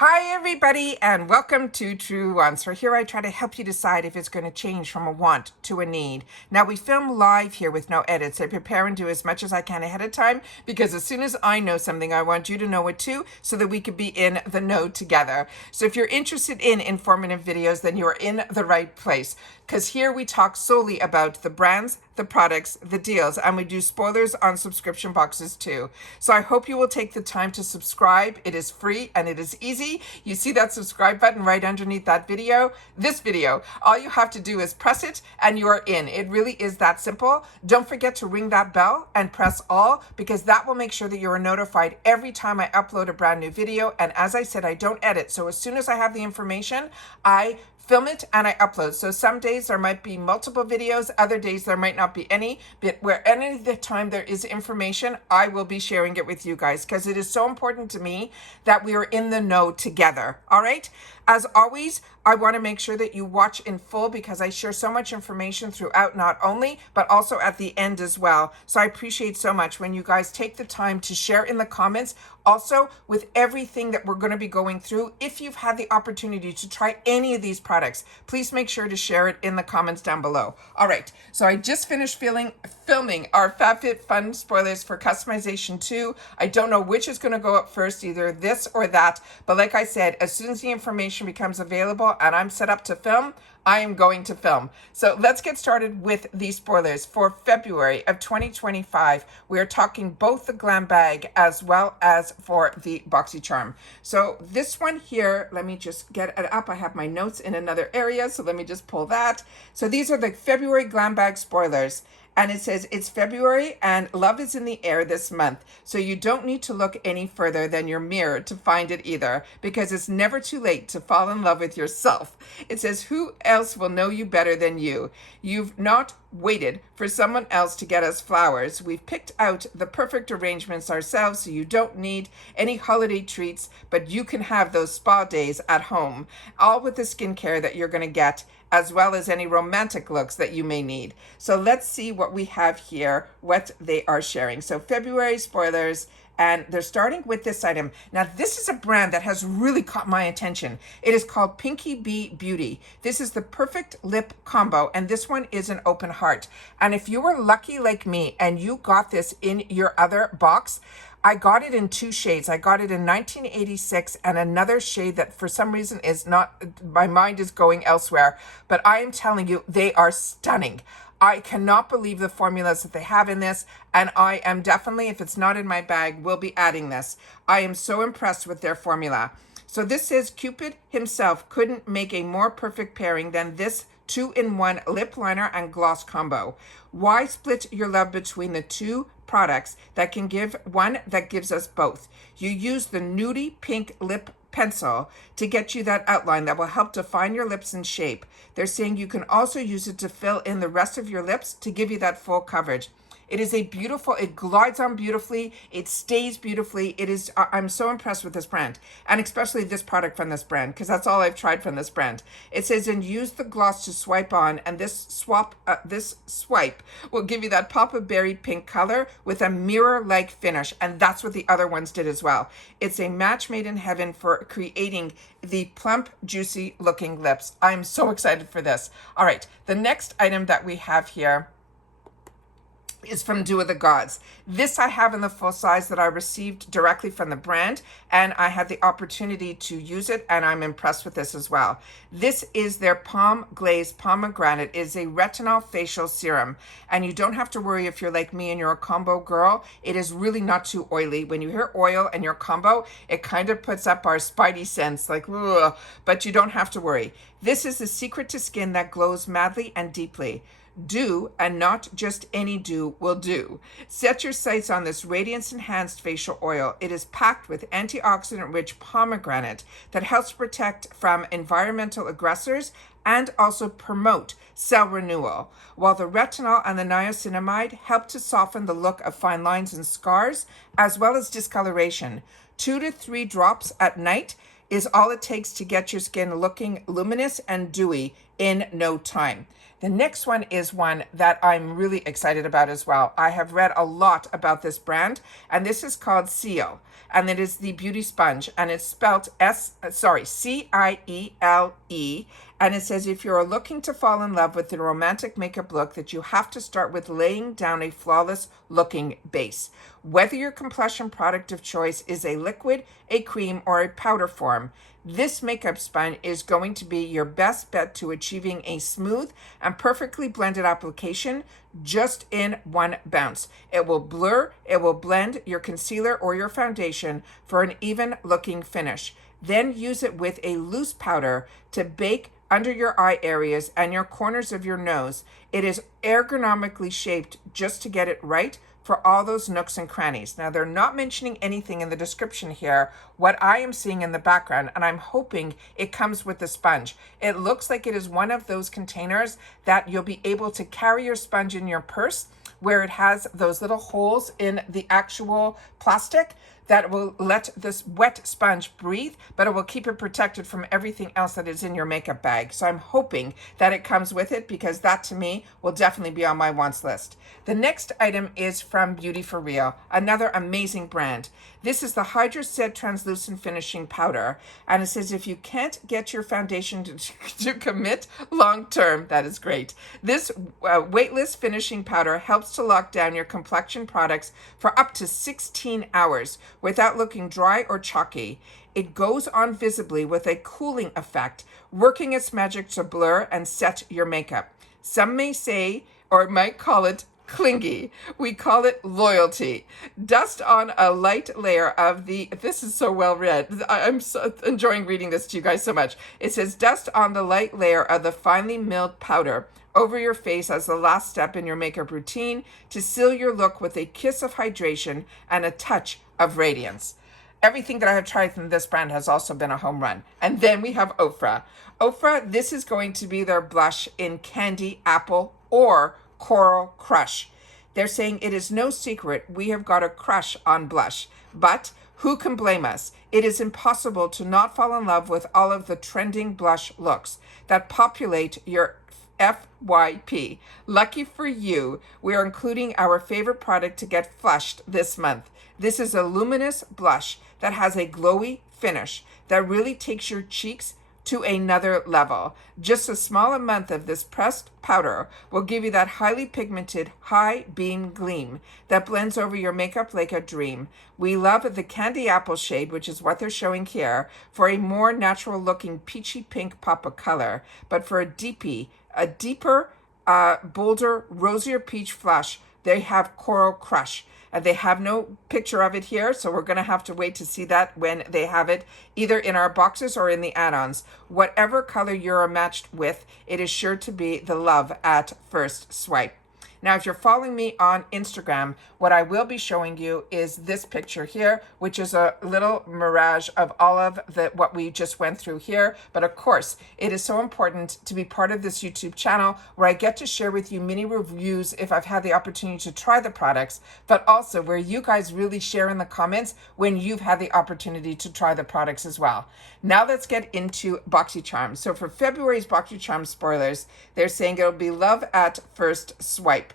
Hi everybody and welcome to Truewants, where here I try to help you decide if it's going to change from a want to a need. Now we film live here with no edits. I prepare and do as much as I can ahead of time because as soon as I know something, I want you to know it too, so that we could be in the know together. So if you're interested in informative videos, then you're in the right place, because here we talk solely about the brands, the products, the deals, and we do spoilers on subscription boxes too. So I hope you will take the time to subscribe. It is free and it is easy. You see that subscribe button right underneath that video, this video. All you have to do is press it and you're in. It really is that simple. Don't forget to ring that bell and press all, because that will make sure that you are notified every time I upload a brand new video. And as I said, I don't edit. So as soon as I have the information, I film it and I upload. So some days there might be multiple videos, other days there might not be any, but where any of the time there is information, I will be sharing it with you guys, because it is so important to me that we are in the know together. All right. As always, I want to make sure that you watch in full, because I share so much information throughout, not only, but also at the end as well. So I appreciate so much when you guys take the time to share in the comments, also with everything that we're going to be going through. If you've had the opportunity to try any of these products, please make sure to share it in the comments down below. All right, so I just finished filming our FabFitFun spoilers for customization 2. I don't know which is going to go up first, either this or that, but like I said, as soon as the information becomes available and I'm set up to film, I am going to film. So let's get started with these spoilers for February of 2025. We are talking both the Glam Bag as well as for the Boxycharm. So this one here, let me just get it up. I have my notes in another area, so let me just pull that. So these are the February Glam Bag spoilers. And it says it's February and love is in the air this month. So you don't need to look any further than your mirror to find it either, because it's never too late to fall in love with yourself. It says, who else will know you better than you? You've not waited for someone else to get us flowers. We've picked out the perfect arrangements ourselves, so you don't need any holiday treats, but you can have those spa days at home, all with the skincare that you're going to get, as well as any romantic looks that you may need. So let's see what we have here, what they are sharing. So February spoilers, and they're starting with this item. Now, this is a brand that has really caught my attention. It is called Pinky Bee Beauty. This is the perfect lip combo, and this one is an open heart. And if you were lucky like me and you got this in your other box, I got it in two shades. I got it in 1986 and another shade that for some reason is not, my mind is going elsewhere. But I am telling you, they are stunning. I cannot believe the formulas that they have in this, and I am definitely, if it's not in my bag, will be adding this. I am so impressed with their formula. So this says Cupid himself couldn't make a more perfect pairing than this 2-in-1 lip liner and gloss combo. Why split your love between the two products that can give one that gives us both? You use the nudie pink lip pencil to get you that outline that will help define your lips and shape. They're saying you can also use it to fill in the rest of your lips to give you that full coverage. It is a beautiful, it glides on beautifully, it stays beautifully. It is, I'm so impressed with this brand, and especially this product from this brand, because that's all I've tried from this brand. It says, and use the gloss to swipe on, and this swipe will give you that pop of berry pink color with a mirror-like finish, and that's what the other ones did as well. It's a match made in heaven for creating the plump, juicy looking lips. I'm so excited for this. All right, the next item that we have here is from Do of the Gods. This I have in the full size that I received directly from the brand, and I had the opportunity to use it, and I'm impressed with this as well. This is their Palm Glaze Pomegranate. It is a retinol facial serum, and you don't have to worry if you're like me and you're a combo girl. It is really not too oily. When you hear oil and your combo, it kind of puts up our spidey sense, like, ugh, but you don't have to worry. This is the secret to skin that glows madly and deeply. Do, and not just any do, will do. Set your sights on this radiance enhanced facial oil. It is packed with antioxidant rich pomegranate that helps protect from environmental aggressors and also promote cell renewal, while the retinol and the niacinamide help to soften the look of fine lines and scars, as well as discoloration. 2 to 3 drops at night is all it takes to get your skin looking luminous and dewy in no time. The next one is one that I'm really excited about as well. I have read a lot about this brand, and this is called Ciele, and it is the beauty sponge, and it's spelled Ciele, and it says if you're looking to fall in love with the romantic makeup look, that you have to start with laying down a flawless looking base. Whether your complexion product of choice is a liquid, a cream, or a powder form, this makeup sponge is going to be your best bet to achieving a smooth and perfectly blended application just in one bounce. It will blur, it will blend your concealer or your foundation for an even looking finish. Then use it with a loose powder to bake under your eye areas and your corners of your nose. It is ergonomically shaped just to get it right for all those nooks and crannies. Now, they're not mentioning anything in the description here, what I am seeing in the background, and I'm hoping it comes with the sponge. It looks like it is one of those containers that you'll be able to carry your sponge in your purse, where it has those little holes in the actual plastic that will let this wet sponge breathe, but it will keep it protected from everything else that is in your makeup bag. So I'm hoping that it comes with it, because that to me will definitely be on my wants list. The next item is from Beauty for Real, another amazing brand. This is the Hydra Set Translucent Finishing Powder, and it says if you can't get your foundation to commit long term, that is great. This weightless finishing powder helps to lock down your complexion products for up to 16 hours without looking dry or chalky. It goes on visibly with a cooling effect, working its magic to blur and set your makeup. Some may say, or might call it, clingy. We call it loyalty. Dust on a light layer of the, this is so well read. I'm so enjoying reading this to you guys so much. It says dust on the light layer of the finely milled powder over your face as the last step in your makeup routine to seal your look with a kiss of hydration and a touch of radiance. Everything that I have tried from this brand has also been a home run. And then we have Ofra. Ofra, this is going to be their blush in Candy Apple or Coral Crush. They're saying it is no secret we have got a crush on blush, but who can blame us? It is impossible to not fall in love with all of the trending blush looks that populate your FYP. Lucky for you, we are including our favorite product to get flushed this month. This is a luminous blush that has a glowy finish that really takes your cheeks to another level. Just a small amount of this pressed powder will give you that highly pigmented, high beam gleam that blends over your makeup like a dream. We love the Candy Apple shade, which is what they're showing here, for a more natural looking peachy pink pop of color, but for a deeper, bolder, rosier peach flush, they have Coral Crush. And they have no picture of it here, so we're going to have to wait to see that when they have it, either in our boxes or in the add-ons. Whatever color you're matched with, it is sure to be the love at first swipe. Now, if you're following me on Instagram, what I will be showing you is this picture here, which is a little mirage of all of what we just went through here. But of course, it is so important to be part of this YouTube channel where I get to share with you mini reviews if I've had the opportunity to try the products, but also where you guys really share in the comments when you've had the opportunity to try the products as well. Now let's get into Boxycharm. So for February's Boxycharm spoilers, they're saying it'll be love at first swipe.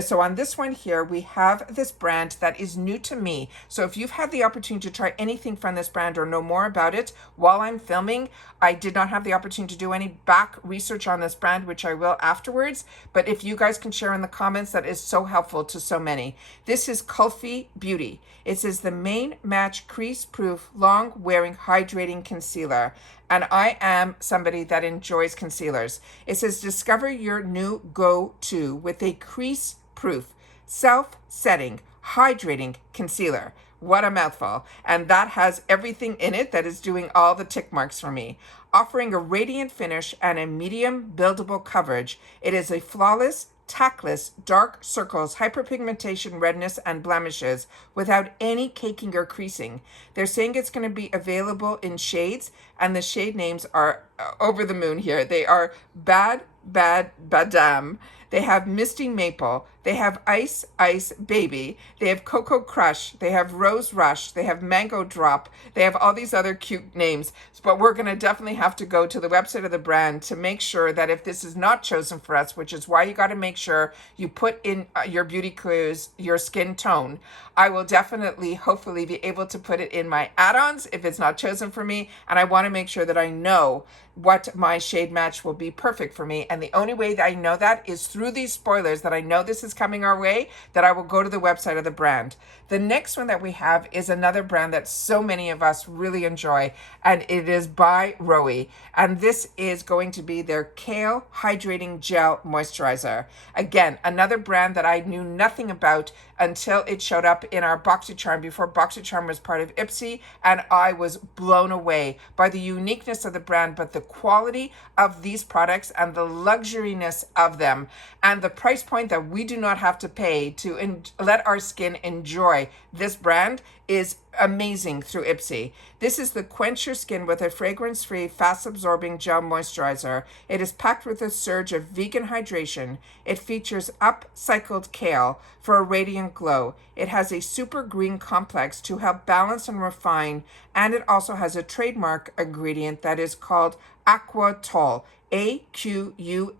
So on this one here, we have this brand that is new to me. So if you've had the opportunity to try anything from this brand or know more about it while I'm filming, I did not have the opportunity to do any back research on this brand, which I will afterwards. But if you guys can share in the comments, that is so helpful to so many. This is Communtiy Beauty. It says the main match crease-proof, long-wearing, hydrating concealer. And I am somebody that enjoys concealers. It says discover your new go-to with a crease-proof, self-setting, hydrating concealer. What a mouthful. And that has everything in it that is doing all the tick marks for me. Offering a radiant finish and a medium buildable coverage, it is a flawless, tactless, dark circles, hyperpigmentation, redness, and blemishes without any caking or creasing. They're saying it's going to be available in shades, and the shade names are over the moon here. They are Bad Badam. They have Misty Maple. They have Ice Ice Baby. They have Cocoa Crush. They have Rose Rush. They have Mango Drop. They have all these other cute names. But we're going to definitely have to go to the website of the brand to make sure that if this is not chosen for us, which is why you got to make sure you put in your beauty clues, your skin tone, I will definitely, hopefully, be able to put it in my add-ons if it's not chosen for me. And I want to make sure that I know what my shade match will be perfect for me. And the only way that I know that is through these spoilers, that I know this is coming our way, that I will go to the website of the brand. The next one that we have is another brand that so many of us really enjoy, and it is by Roe. And this is going to be their Kale Hydrating Gel Moisturizer. Again, another brand that I knew nothing about until it showed up in our Boxycharm before Boxycharm was part of IPSY, and I was blown away by the uniqueness of the brand, but the quality of these products and the luxuriness of them and the price point that we do not have to pay to let our skin enjoy this brand is amazing through IPSY. This is the Quench Your Skin with a fragrance-free, fast-absorbing gel moisturizer. It is packed with a surge of vegan hydration. It features upcycled kale for a radiant glow. It has a super green complex to help balance and refine, and it also has a trademark ingredient that is called Aquatol. Aquaitol.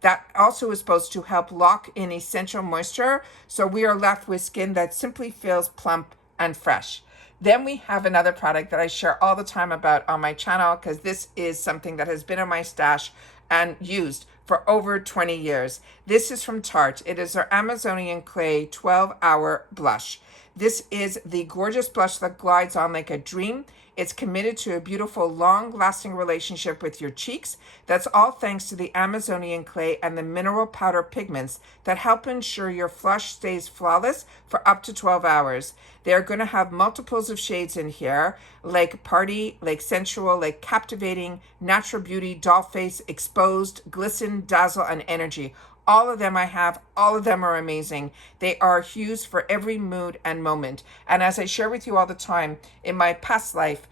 That also is supposed to help lock in essential moisture, so we are left with skin that simply feels plump and fresh. Then we have another product that I share all the time about on my channel, because this is something that has been in my stash and used for over 20 years. This is from Tarte. It is their Amazonian Clay 12-Hour Blush. This is the gorgeous blush that glides on like a dream. It's committed to a beautiful, long-lasting relationship with your cheeks. That's all thanks to the Amazonian clay and the mineral powder pigments that help ensure your flush stays flawless for up to 12 hours. They're going to have multiples of shades in here, like Party, like Sensual, like Captivating, Natural Beauty, Doll Face, Exposed, Glisten, Dazzle, and Energy. All of them I have. All of them are amazing. They are hues for every mood and moment. And as I share with you all the time, in my past life,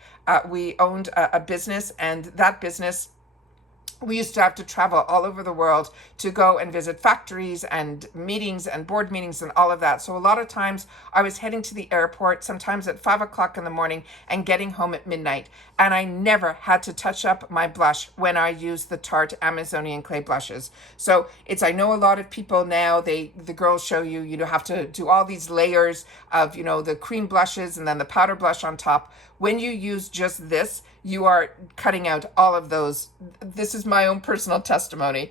we owned a business, and that business, we used to have to travel all over the world to go and visit factories and meetings and board meetings and all of that. So a lot of times I was heading to the airport, sometimes at 5 o'clock in the morning, and getting home at midnight. And I never had to touch up my blush when I used the Tarte Amazonian Clay blushes. So I know a lot of people now, the girls show you, have to do all these layers of, the cream blushes and then the powder blush on top. When you use just this, you are cutting out all of those. This is my own personal testimony.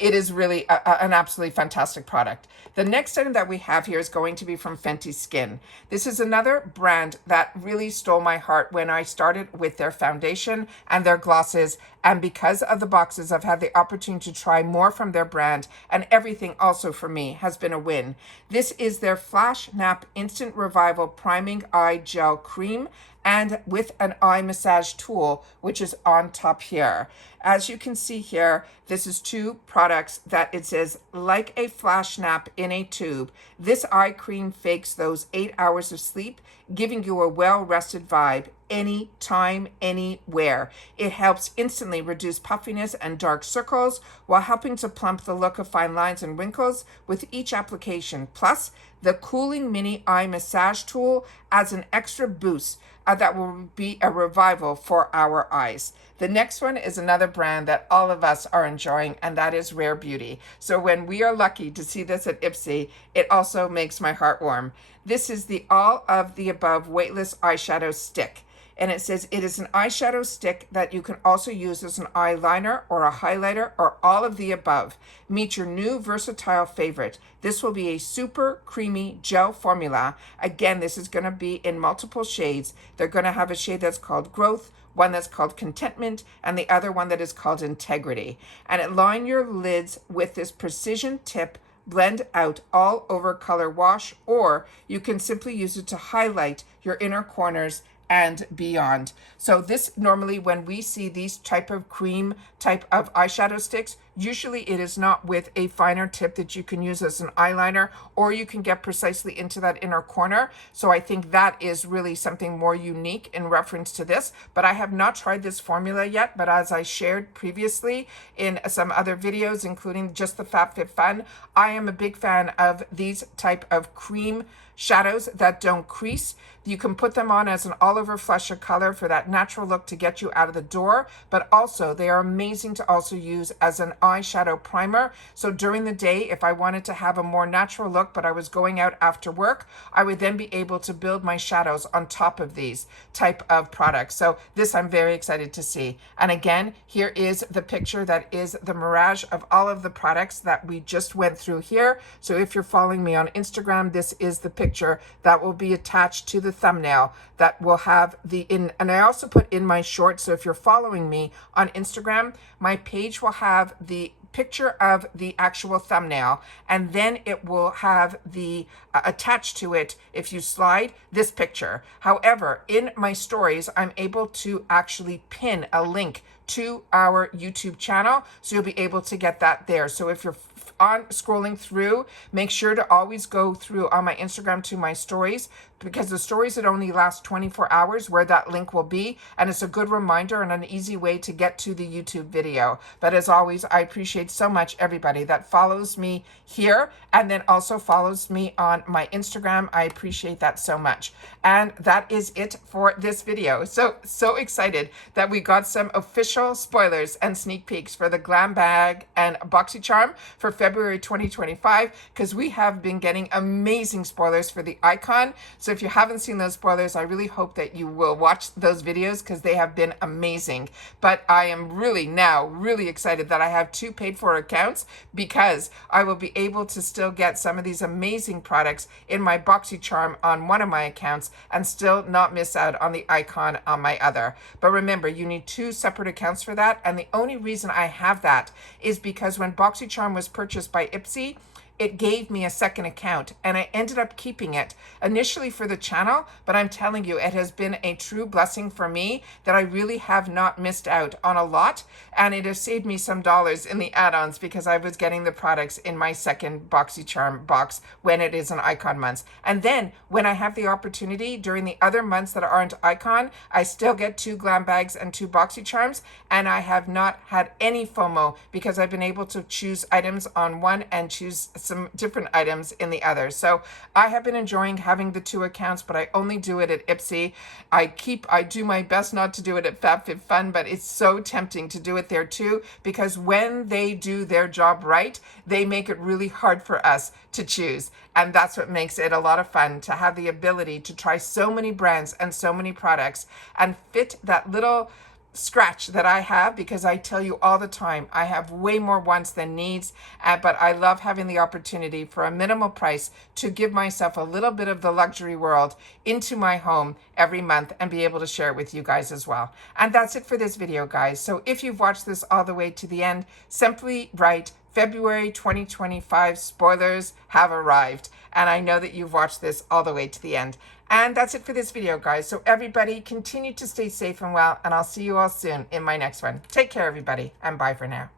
It is really an absolutely fantastic product. The next item that we have here is going to be from Fenty Skin. This is another brand that really stole my heart when I started with their foundation and their glosses. And because of the boxes, I've had the opportunity to try more from their brand, and everything also for me has been a win. This is their Flash Nap Instant Revival Priming Eye Gel Cream, and with an eye massage tool, which is on top here. As you can see here, this is two products that it says, like a flash nap in a tube. This eye cream fakes those 8 hours of sleep, giving you a well-rested vibe anytime, anywhere. It helps instantly reduce puffiness and dark circles while helping to plump the look of fine lines and wrinkles with each application. Plus, the cooling mini eye massage tool adds an extra boost that will be a revival for our eyes. The next one is another brand that all of us are enjoying, and that is Rare Beauty. So when we are lucky to see this at IPSY, it also makes my heart warm. This is the All of the Above Weightless Eyeshadow Stick. And it says it is an eyeshadow stick that you can also use as an eyeliner or a highlighter or all of the above. Meet your new versatile favorite. This will be a super creamy gel formula. Again, this is going to be in multiple shades. They're going to have a shade that's called Growth, one that's called Contentment, and the other one that is called Integrity. And it line your lids with this precision tip. Blend out all over color wash, or you can simply use it to highlight your inner corners and beyond. So this normally, when we see these type of cream type of eyeshadow sticks, Usually it is not with a finer tip that you can use as an eyeliner, or you can get precisely into that inner corner. So I think that is really something more unique in reference to this. But I have not tried this formula yet, but as I shared previously in some other videos, including just the FabFitFun, I am a big fan of these type of cream shadows that don't crease. You can put them on as an all-over flusher color for that natural look to get you out of the door, but also they are amazing to also use as an eyeshadow primer. So during the day, if I wanted to have a more natural look, but I was going out after work, I would then be able to build my shadows on top of these type of products. So this I'm very excited to see. And again, here is the picture that is the mirage of all of the products that we just went through here. So if you're following me on Instagram, this is the picture that will be attached to the thumbnail that will have and I also put in my short. So if you're following me on Instagram, my page will have the picture of the actual thumbnail, and then it will have the attached to it, if you slide, this picture. However, in my stories, I'm able to actually pin a link to our YouTube channel, so you'll be able to get that there. So if you're on scrolling through, make sure to always go through on my Instagram to my stories, because the stories that only last 24 hours where that link will be, and it's a good reminder and an easy way to get to the YouTube video. But as always, I appreciate so much everybody that follows me here and then also follows me on my Instagram. I appreciate that so much. And that is it for this video. So excited that we got some official spoilers and sneak peeks for the Glam Bag and Boxycharm for February 2025, because we have been getting amazing spoilers for the icon. So if you haven't seen those spoilers, I really hope that you will watch those videos, because they have been amazing. But I am really excited that I have 2 paid for accounts, because I will be able to still get some of these amazing products in my Boxycharm on one of my accounts and still not miss out on the icon on my other. But remember, you need 2 separate accounts for that. And the only reason I have that is because when Boxycharm was purchased by IPSY, it gave me a second account, and I ended up keeping it initially for the channel. But I'm telling you, it has been a true blessing for me that I really have not missed out on a lot, and it has saved me some dollars in the add-ons, because I was getting the products in my second Boxycharm box when it is an icon month. And then when I have the opportunity during the other months that aren't icon, I still get 2 Glam Bags and 2 Boxycharms, and I have not had any FOMO, because I've been able to choose items on one and choose some different items in the other. So I have been enjoying having the 2 accounts, but I only do it at IPSY. I do my best not to do it at FabFitFun, but it's so tempting to do it there too, because when they do their job right, they make it really hard for us to choose. And that's what makes it a lot of fun, to have the ability to try so many brands and so many products and fit that little scratch that I have, because I tell you all the time, I have way more wants than needs, but I love having the opportunity for a minimal price to give myself a little bit of the luxury world into my home every month and be able to share it with you guys as well. And that's it for this video, guys. So if you've watched this all the way to the end, simply write February 2025 spoilers have arrived. And I know that you've watched this all the way to the end. And that's it for this video, guys. So everybody, continue to stay safe and well, and I'll see you all soon in my next one. Take care, everybody, and bye for now.